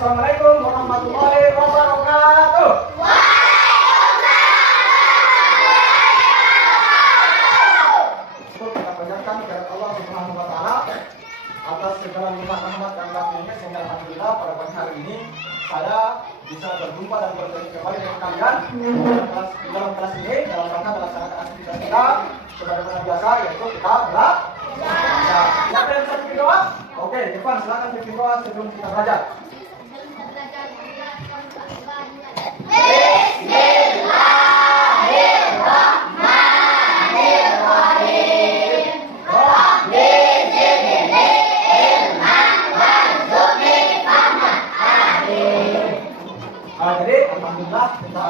Assalamualaikum warahmatullahi wabarakatuh. Kita panjatkan kepada Allah Subhanahu wa taala atas segala nikmat rahmat dan karunia sehingga alhamdulillah pada pagi hari ini saya bisa berjumpa dan bertemu kembali dengan kalian dalam kelas ini dalam rangka melaksanakan aktivitas kita sebagaimana biasa, yaitu kita belajar. Siapa yang bisa bikin doa? Oke, Irfan silakan bikin doa sebelum kita belajar. Jadi alhamdulillah kita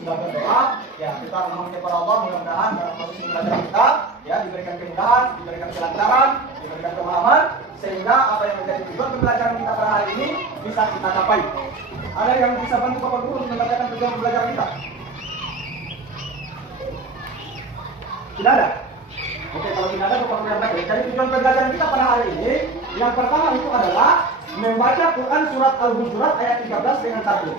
sudah berdoa, ya kita memohon kepada Allah mudah-mudahan dalam proses belajar kita ya diberikan kemudahan, diberikan kelancaran, diberikan pemahaman sehingga apa yang menjadi tujuan pembelajaran kita pada hari ini bisa kita capai. Ada yang bisa bantu Bapak Guru untuk membacakan tujuan pembelajaran kita? Tidak ada? Oke, kalau tidak ada Bapak Guru yang baik. Jadi tujuan pembelajaran kita pada hari ini yang pertama itu adalah membaca Quran surat Al-Hujurat ayat 13 dengan tartil.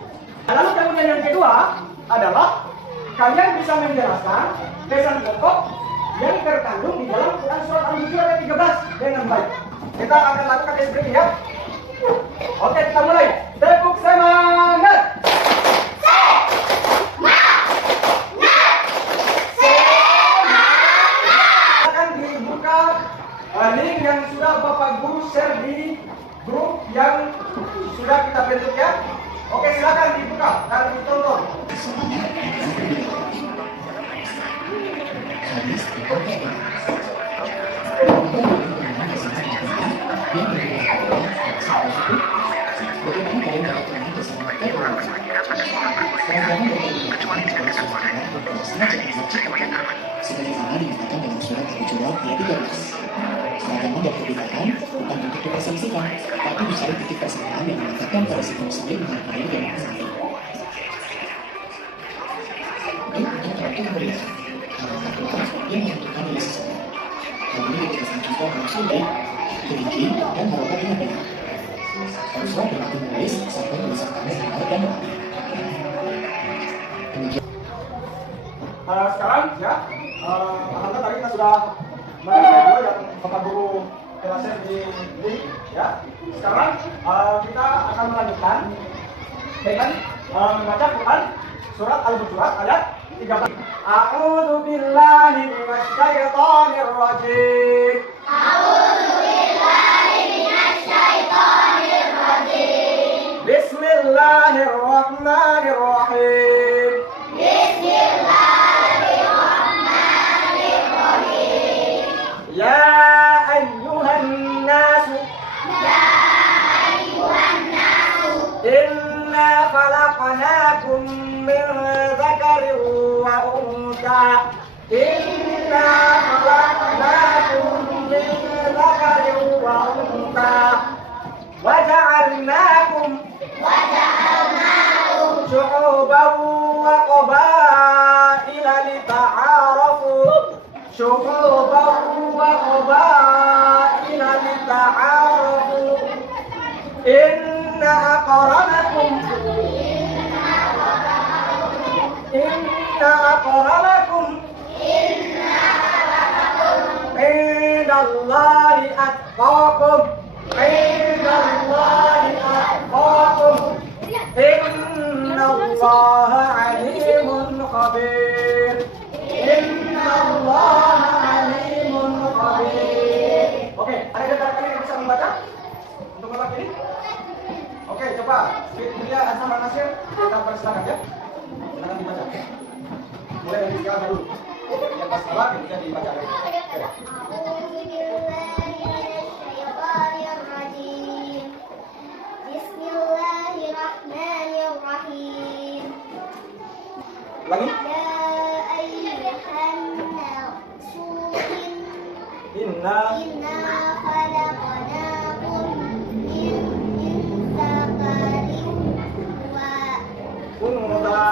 Lalu kemudian yang kedua adalah kalian bisa menjelaskan pesan pokok yang terkandung di dalam Quran surat Al-Hujurat ayat 13 dengan baik. Kita akan lakukan seperti ini ya. Oke, kita mulai. Tepuk semangat. Akan dibuka link yang sudah Bapak Guru share di grup yang sudah kita bentuk ya. Oke, silakan dibuka dan ditonton. Sebagaimana dinyatakan dalam surat Al-Hujurat ayat 13. Seragaman dan perbedaan bukan untuk dipersepsikan, tapi mencari titik persamaan yang mengatakan pada si muslim menghargai dan mengenai. Itu bukan berarti memberikan, karena takutlah yang menentukan oleh seseorang. Hal ini dikatakan juga dalam sulit, kelinci, dan harapan dengan benar. Haruslah berarti menulis sampai tulisannya benar dan rapi. Sekarang ya, alhamdulillah tadi kita sudah mengenai yang Bapak Guru kelasnya di link ya. Sekarang kita akan melanjutkan dengan membaca Quran surat Al-Hujurat ayat 13. A'udzu billahi minasy syaithanir rajim. A'udzu billahi minasy syaithanir rajim. Bismillahirrahmanirrahim. Bismillahirrahmanirrahim. Ya ayyuhan nasu. Ya ayyuhan nasu. Inna khalaqnakum min dzakarin wa untha. Inna khalaqnakum min dzakarin wa untha. Wa ja'alnakum syu'uban wa qabaila lita'arafu. Syu'uban wa qabaila lita'arafu. Inna akramakum indallahi atqakum. Indallahi atqakum. Innallaha alimun khabir. Innallaha alimun khabir. Oke, ada yang bisa membaca? Untuk malam ini? Oke, coba Fitria Azhar Nasir kita persilakan ya. Silakan dibaca. Mulai dari sekarang dulu. Yang pas salah kemudian dibaca lagi. A'udzu billahi minasy syaithanir rajim. Bismillahirrahmanirrahim. Lagi? Ya ayyuhan nasu Inna khalaqnakum min dzakarin wa kunta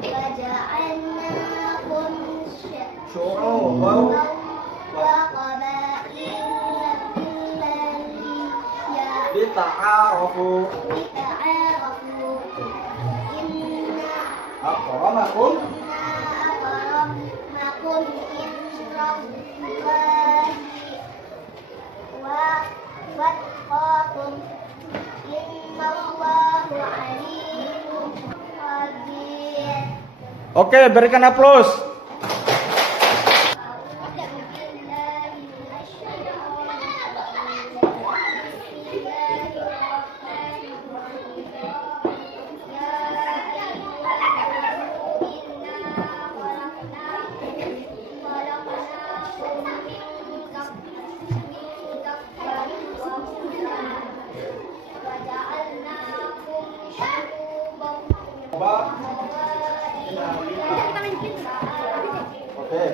waja'alnakum syu'uban wa qabaila lita'arafu. lita'arafu. Akramakum. Akramakum indallahi wa watqakum. Innallahu alimun khabir. Oke, berikan aplaus. Oke.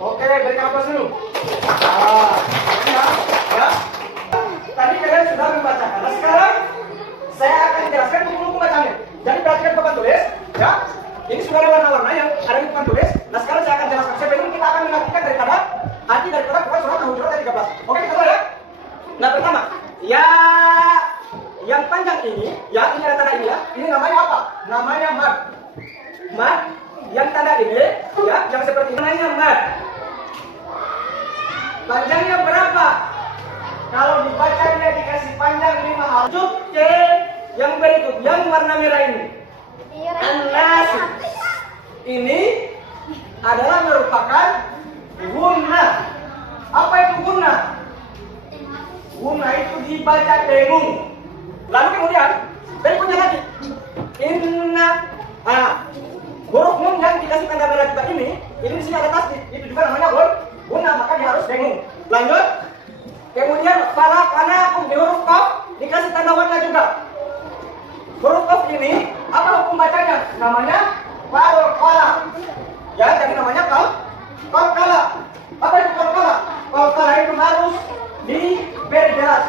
Oke, berikan apa dulu? Ya. Tadi kalian sudah membacakan. Nah, sekarang saya akan jelaskan buku-buku bacanya. Jadi perhatikan papan tulis, ya. Ini sudah ada warna-warna yang ada di papan tulis. Nah, sekarang saya akan jelaskan. Sebelum kita akan mengartikan daripada Quran surat Al-Hujurat ayat 13. Oke, kita mulai ya. Nah, pertama, ya yang panjang ini, ya ini ada tanda ini ya. Ini namanya apa? Namanya mad. Mad yang tanda ini, ya, yang seperti ini namanya mad. Panjangnya berapa? Kalau dibaca dia dikasih panjang 5 huruf. Cuk C yang berikut yang warna merah ini. An-Nas. Ini adalah merupakan guna. Apa itu guna? Guna itu dibaca dengung. Lalu kemudian berikutnya lagi. Inna. Huruf nun yang dikasih tanda merah juga ini di sini ada tasdid. Itu juga namanya guna, maka dia harus dengung. Lanjut. Kemudian falaqanakum di huruf qaf dikasih tanda warna juga. Huruf qaf ini apa hukum bacanya? Namanya qalqala. Ya, jadi namanya qalqala. Apa itu qalqala? Qalqala itu harus diperjelas,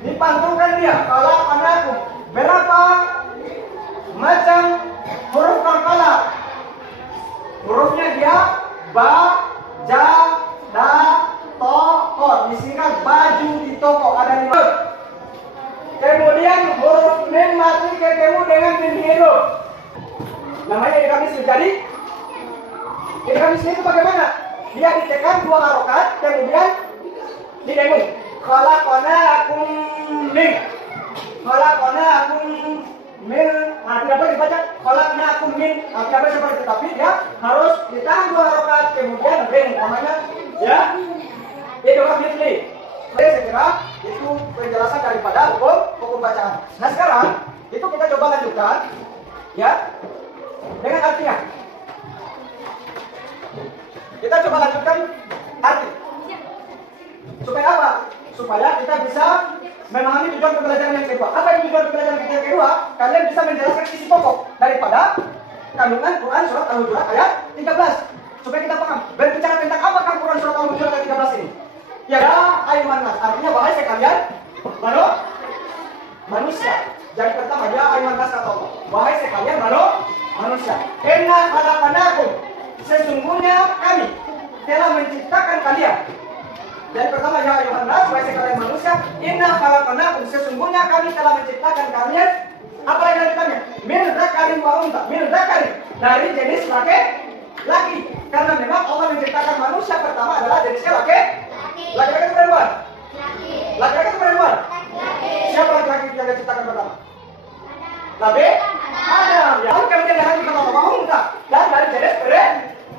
dipantulkan dia. Falaqanakum. Berapa macam huruf qalqala? Hurufnya dia ba, ja, da, toko. Disingkat baju di toko ada 5. Kemudian huruf mim mati ketemu dengan mim hidup. Namanya idgham. Jadi idgham itu bagaimana? Dia ditekan 2 harokat kemudian didengung. Khalaqnakum min. Khalaqnakum min. Tidak boleh dibaca khalaqnakum min. Tidak boleh seperti itu, tapi dia harus ditahan 2 harokat kemudian dengung. Namanya ya idgham mithli. Saya kira itu penjelasan daripada hukum bacaan. Nah, sekarang itu kita coba lanjutkan ya dengan artinya. Kita coba lanjutkan arti. Supaya apa? Supaya kita bisa memahami tujuan pembelajaran yang kedua. Apa yang tujuan pembelajaran yang kedua? Kalian bisa menjelaskan isi pokok daripada kandungan Quran surat Al-Hujurat ayat 13. Supaya kita paham berbicara tentang apakah Quran surat Al-Hujurat ayat 13 ini. Ya, ayuhan nas, artinya wahai sekalian manusia. Jadi pertama dia ayuhan nas kata Allah. Wahai sekalian manusia. Inna khalaqnakum. Sesungguhnya kami telah menciptakan kalian. Jadi pertama ya ayuhan nas, wahai sekalian manusia. Inna khalaqnakum. Sesungguhnya kami telah menciptakan kalian. Apa yang lanjutannya? Min dzakarin wa untha. Min dzakarin, dari jenis laki. Karena memang Allah menciptakan manusia pertama adalah jenisnya laki. Laki-laki atau perempuan? Laki-laki atau perempuan? Siapa laki-laki yang diciptakan pertama? Nabi Adam. Ya, kemudian yang kata Allah dan dari jenis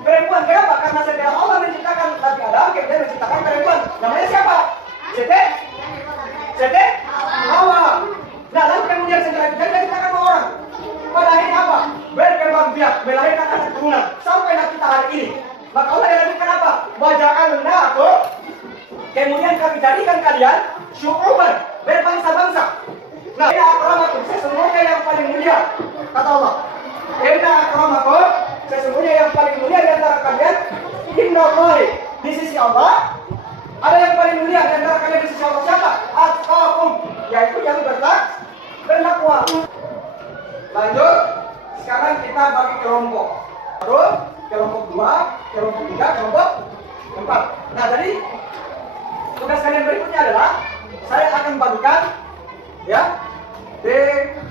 perempuan. Kenapa? Karena setelah Allah menciptakan Nabi Adam, kemudian menciptakan perempuan. Namanya siapa? Siti Hawa. Nah, lalu kemudian setelah itu dia diciptakan orang. Pada akhirnya apa? Berkembang biak, melahirkan anak keturunan sampai kita hari ini. Maka Allah yang lanjutkan apa? Waja'alnakum. Kemudian kami jadikan kalian syu'uban, berbangsa-bangsa. Nah, inna akramakum, sesungguhnya yang paling mulia, kata Allah. Inna akramakum, sesungguhnya yang paling mulia di antara kalian, innallahi, di sisi Allah, Ada yang paling mulia di antara kalian di sisi Allah siapa? Atqakum, yaitu yang bertakwa. Lanjut, sekarang kita bagi kelompok. Terus kelompok 2, kelompok 3, kelompok 4. Nah, jadi tugas kalian berikutnya adalah saya akan bagikan ya di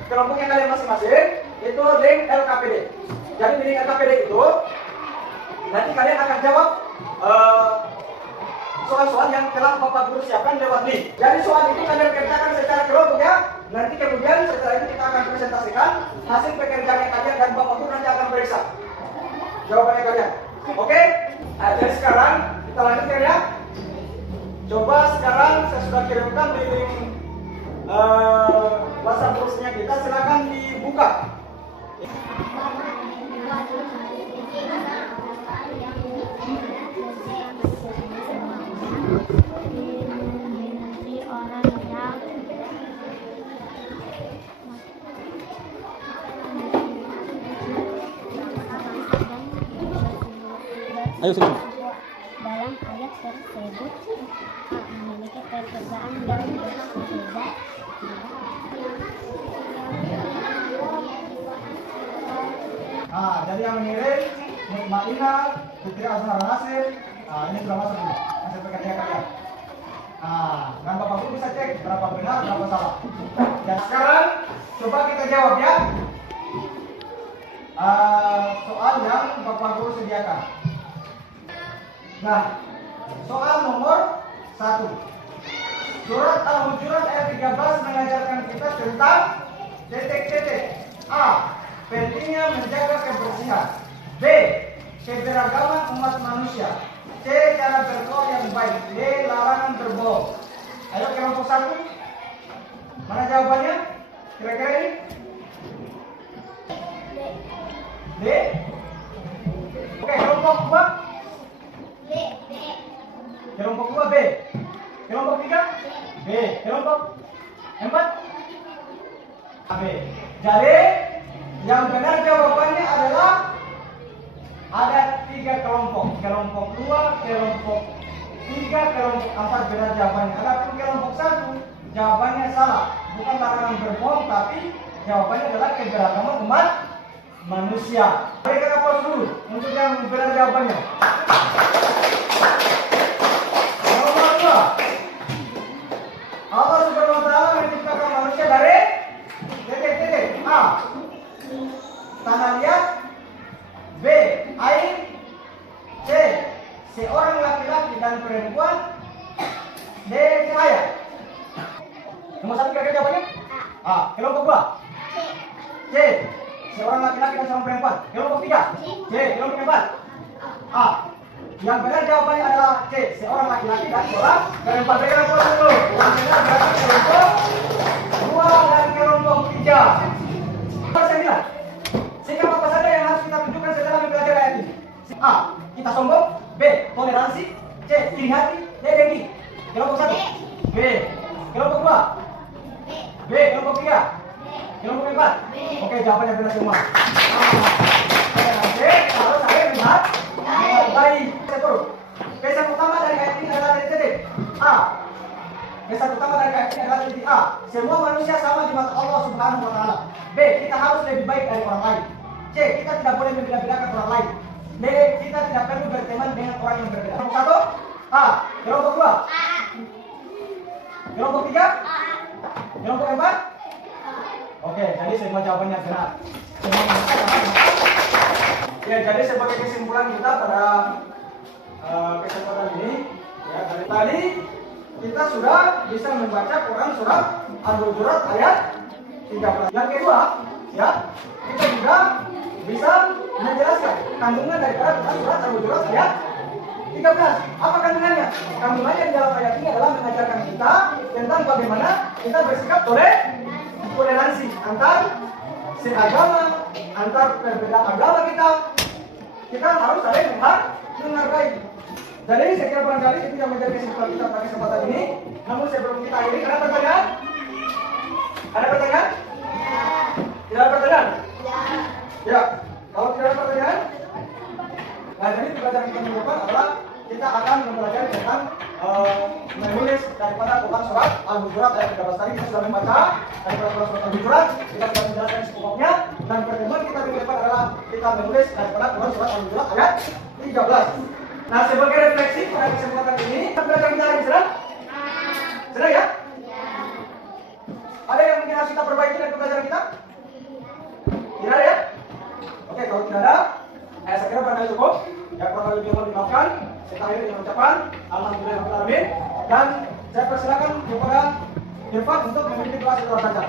kelompoknya kalian masing-masing itu link LKPD. Jadi di link LKPD itu nanti kalian akan jawab soal-soal yang telah Bapak Guru siapkan lewat link. Jadi soal itu kalian kerjakan secara kelompok ya. Nanti kemudian setelah itu kita akan presentasikan hasil pekerjaannya kalian dan Bapak Guru nanti akan periksa jawabannya kalian. Oke? Nah, jadi sekarang kita lanjutkan ya. Coba sekarang saya sudah kirimkan di link WhatsApp terusnya kita, silakan dibuka. Ayo sini. Dalam ayat tersebut memiliki perbedaan yang berbeda. Nah, jadi yang mengirim Mutmainah Putri Azhar Nasir. Nah, ini sudah masuk nih hasil pekerjaan kalian. Nah, dan Bapak Guru bisa cek berapa benar, berapa salah. Dan sekarang coba kita jawab ya. Soal yang Bapak Guru sediakan. Nah, soal nomor 1. Surat Al-Hujurat ayat 13 mengajarkan kita tentang titik-titik. A. Pentingnya menjaga kebersihan. B. Keberagaman umat manusia. C. Cara bergaul yang baik. D. Larangan berbohong. Ayo kelompok 1. Mana jawabannya? Kira-kira ini? D. Oke, kelompok 2. Kelompok 2 B. Kelompok 3 B. Kelompok 4 B. Jadi yang benar jawabannya adalah ada 3 kelompok. Kelompok 2, kelompok 3, kelompok 4 benar jawabannya. Adapun kelompok 1 jawabannya salah. Bukan larangan berbohong, tapi jawabannya adalah keberagaman umat manusia. Berikan aplaus dulu untuk yang benar jawabannya. Nomor 2. Allah Subhanahu wa taala menciptakan manusia dari titik-titik. A. Tanah liat. B. Air. C. Seorang laki-laki dan perempuan. D. Cahaya. Nomor 1 kira-kira jawabannya? A. Kelompok 2 C. Seorang laki-laki dan seorang perempuan. Kelompok 3 C. Kelompok 4 A. Yang benar jawabannya adalah C. Seorang laki-laki dan seorang perempuan. Berikan aplaus dulu. Yang benar berarti kelompok 2 dan kelompok 3. Saya bilang, sikap apa saja yang harus kita tunjukkan setelah mempelajari ayat ini? A. Kita sombong. B. Toleransi. C. Iri hati. D. Dengki. Kelompok 1 B. Kelompok 2 B. Kelompok 3 Kelompok 4 Oke, jawabannya benar semua. Oke, kalau saya melihat baik. Kesan utama dari ayat ini adalah titik A. Kesan utama dari ayat ini adalah titik A. Semua manusia sama di mata Allah Subhanahu wa taala. B. Kita harus lebih baik dari orang lain. C. Kita tidak boleh membeda-bedakan orang lain. D. Kita tidak perlu berteman dengan orang yang berbeda. Kelompok 1 A. Kelompok 2 Kelompok 3 Kelompok 4 Oke, jadi semua jawabannya benar. Ya, jadi sebagai kesimpulan kita pada kesempatan ini, ya, dari tadi kita sudah bisa membaca Quran surat Al-Hujurat ayat 13. Yang kedua, ya, kita juga bisa menjelaskan kandungan daripada Quran surat Al-Hujurat ayat 13. Apa kandungannya? Kandungannya di dalam ayat ini adalah mengajarkan kita tentang bagaimana kita bersikap toleransi antar seagama, antar perbedaan agama kita. Kita harus saling menghargai. Jadi saya kira barangkali itu yang menjadi kesimpulan kita pada kesempatan ini. Namun sebelum kita akhiri, ada pertanyaan? Ada pertanyaan? Tidak ada pertanyaan? Ya. Kalau tidak ada pertanyaan, nah jadi pelajaran kita minggu depan adalah kita akan mempelajari tentang menulis daripada Quran surat Al-Hujurat ayat 13 tadi kita sudah membaca daripada surat Al-Hujurat, kita sudah menjelaskan secukupnya, dan pertemuan kita minggu depan adalah kita menulis daripada Quran surat Al-Hujurat ayat 13. Nah, sebagai refleksi pada kesempatan ini, kita belajar kita hari senang? Senang ya? Ada yang mungkin harus kita perbaiki dari pembelajaran kita? Tidak ada ya? Oke, kalau tidak ada, saya kira barangkali cukup. Ya, kurang lebih mohon dimaafkan. Saya akhiri dengan ucapan Alhamdulillahirrahmanirrahim, dan saya persilakan kepada Irfan untuk memimpin kelas belajar.